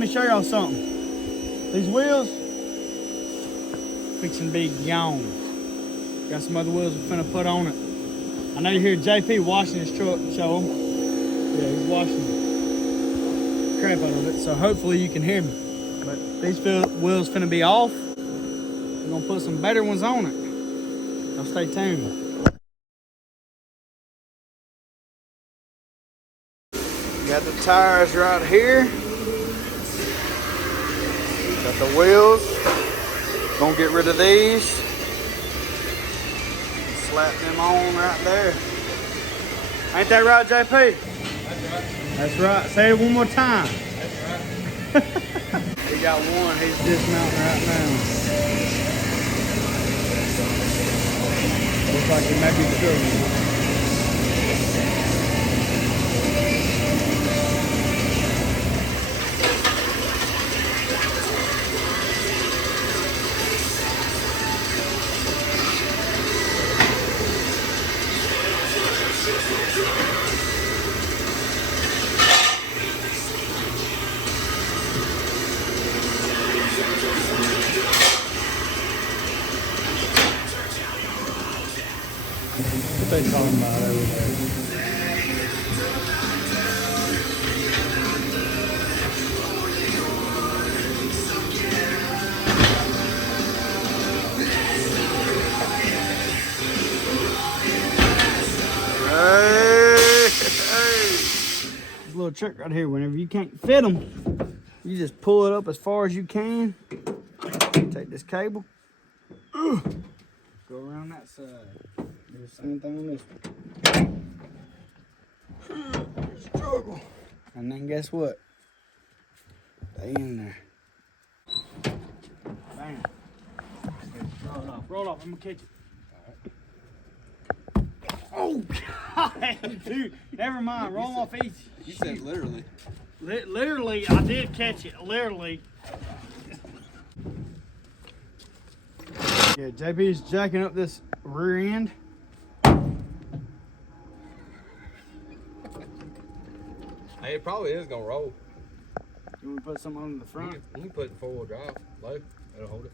me show y'all something. These wheels fixing to be gone. Got some other wheels we're finna put on it. I know you hear JP washing his truck, show him. Yeah, he's washing the crap out of it, so hopefully you can hear me. But these wheels finna be off. We're gonna put some better ones on it. Now stay tuned. Got the tires right here. Got the wheels. Gonna get rid of these. Slap them on right there. Ain't that right, JP? That's right. That's right. Say it one more time. That's right. He got one. He's dismounting right now. Looks like he may be struggling. What they talking about over there? Hey. This little trick right here, whenever you can't fit them, you just pull it up as far as you can. Take this cable. Go around that side. Do the same thing on this one. Struggle. And then guess what? They in there. Bam. Roll it off. Roll it off. I'm gonna catch it. Oh God, dude. Never mind. Roll off easy. You said literally. Literally, I did catch it. Literally. Yeah, JB's jacking up this rear end. Hey, it probably is gonna roll. You want to put something on the front? You can put four-wheel drive low. It'll hold it.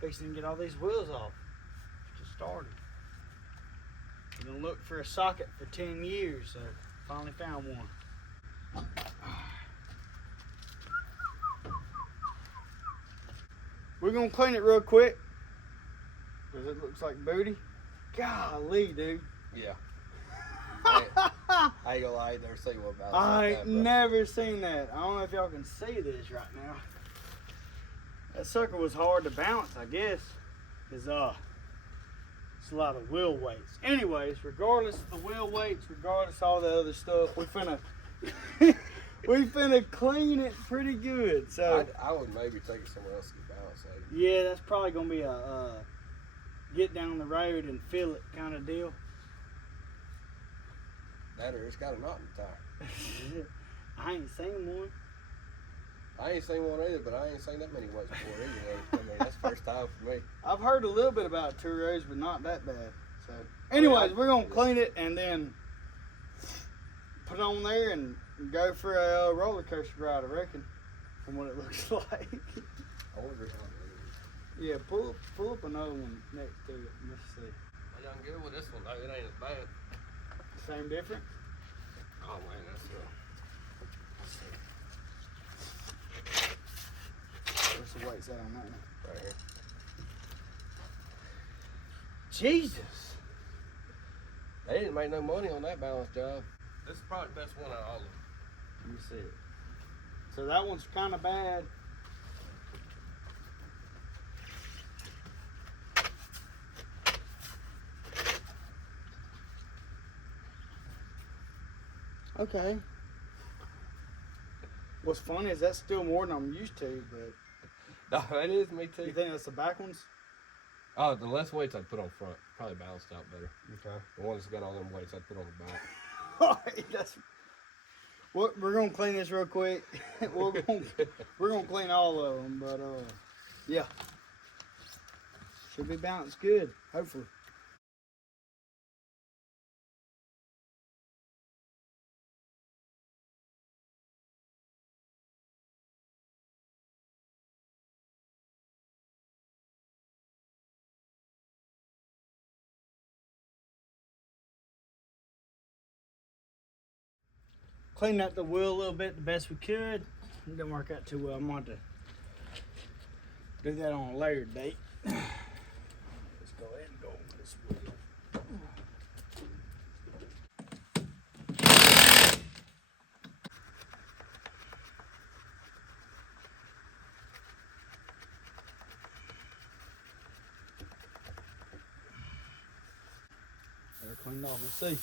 Fixing to get all these wheels off. Just started. We're gonna look for a socket for 10 years, so finally found one. We're gonna clean it real quick because it looks like booty. Golly, dude. Yeah. I ain't gonna lie, I ain't never seen one about I like ain't that, bro. never seen that. I don't know if y'all can see this right now. That sucker was hard to balance, I guess. Cause it's a lot of wheel weights. Anyways, regardless of the wheel weights, regardless of all the other stuff, we finna clean it pretty good. So I would maybe take it somewhere else to get balance. Like. yeah, that's probably gonna be a get down the road and feel it kind of deal. That or it's got a knot in the tire. I ain't seen one. I ain't seen one either, but I ain't seen that many weights before either. I mean, that's the first time for me. I've heard a little bit about Atturos, but not that bad. So, anyways, we're gonna clean it and then put it on there and go for a roller coaster ride, I reckon, from what it looks like. I wonder how it is. Yeah, pull up another one next to it. Let's see. I'm good with this one though. It ain't as bad. Same difference? Oh man, that's rough. What's the weight say on that one? Right here. Jesus. They didn't make no money on that balance job. This is probably the best one out of all of them. Let me see it. So that one's kind of bad. Okay. What's funny is that's still more than I'm used to, but No, it is me too. you think that's the back ones? Oh, the less weights I'd put on front probably balanced out better. Okay. The ones that got all them weights I'd put on the back. Alright, we're gonna clean this real quick. we're gonna clean all of them, but yeah, should be balanced good, hopefully. cleaned up the wheel a little bit the best we could. It didn't work out too well. I'm going to do that on a later date. Let's go ahead and go over this wheel. They're cleaned off. Let's see.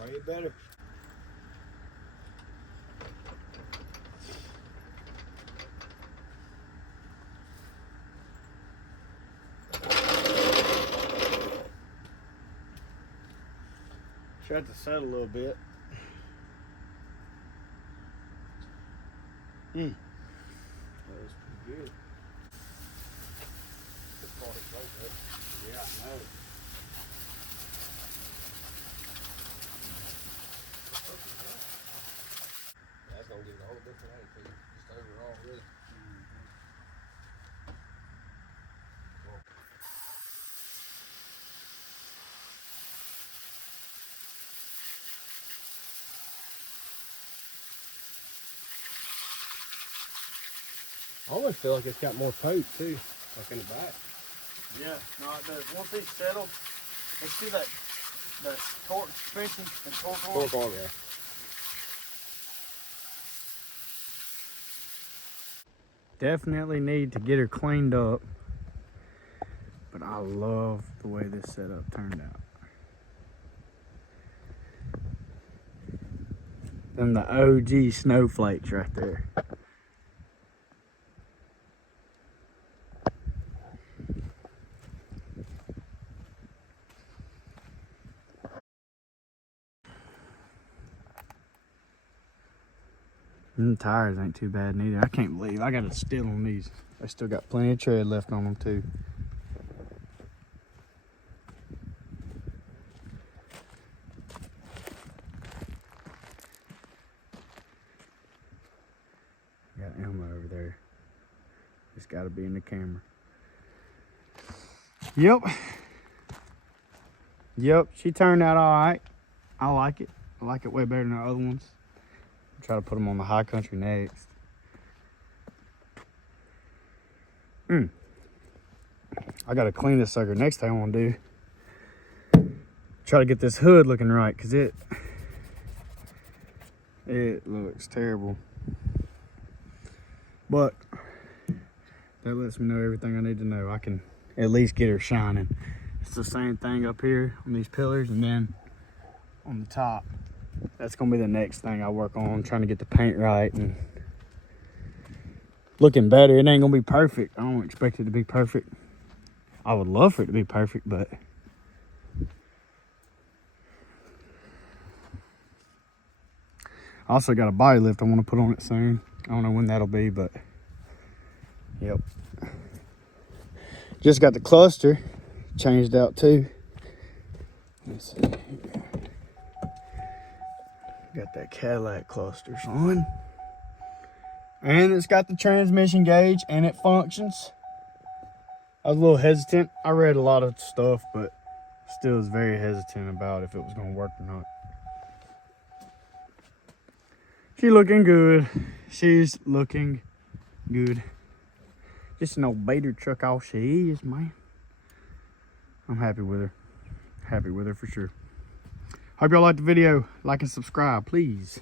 Way better. Tried to settle a little bit. That was pretty good. Yeah, I know. That's gonna give it a whole different attitude. Just overall, really. I almost feel like it's got more poke too, like in the back. Yeah, no, it does. Once he's settled, let's see that torque suspension and torque arm. Torque arm, yeah. Definitely need to get her cleaned up, but I love the way this setup turned out. Them the OG snowflakes right there. Them tires ain't too bad neither. I can't believe I got a still on these. I still got plenty of tread left on them too. Got Emma over there. It's got to be in the camera. Yep, she turned out all right. I like it. I like it way better than the other ones. Try to put them on the high country next. I gotta clean this sucker. Next thing I want to do, try to get this hood looking right, because it looks terrible. But that lets me know everything I need to know. I can at least get her shining. It's the same thing up here on these pillars, and then on the top. That's gonna be the next thing I work on, trying to get the paint right and looking better. It ain't gonna be perfect. I don't expect it to be perfect. I would love for it to be perfect, but I also got a body lift I want to put on it soon. I don't know when that'll be, but yep. Just got the cluster changed out too. Let's see. Got that Cadillac clusters on. And it's got the transmission gauge and it functions. I was a little hesitant. I read a lot of stuff, but still was very hesitant about if it was gonna work or not. She's looking good. She's looking good. Just an old Bader truck, all she is, man. I'm happy with her. Happy with her for sure. Hope y'all liked the video. Like and subscribe, please.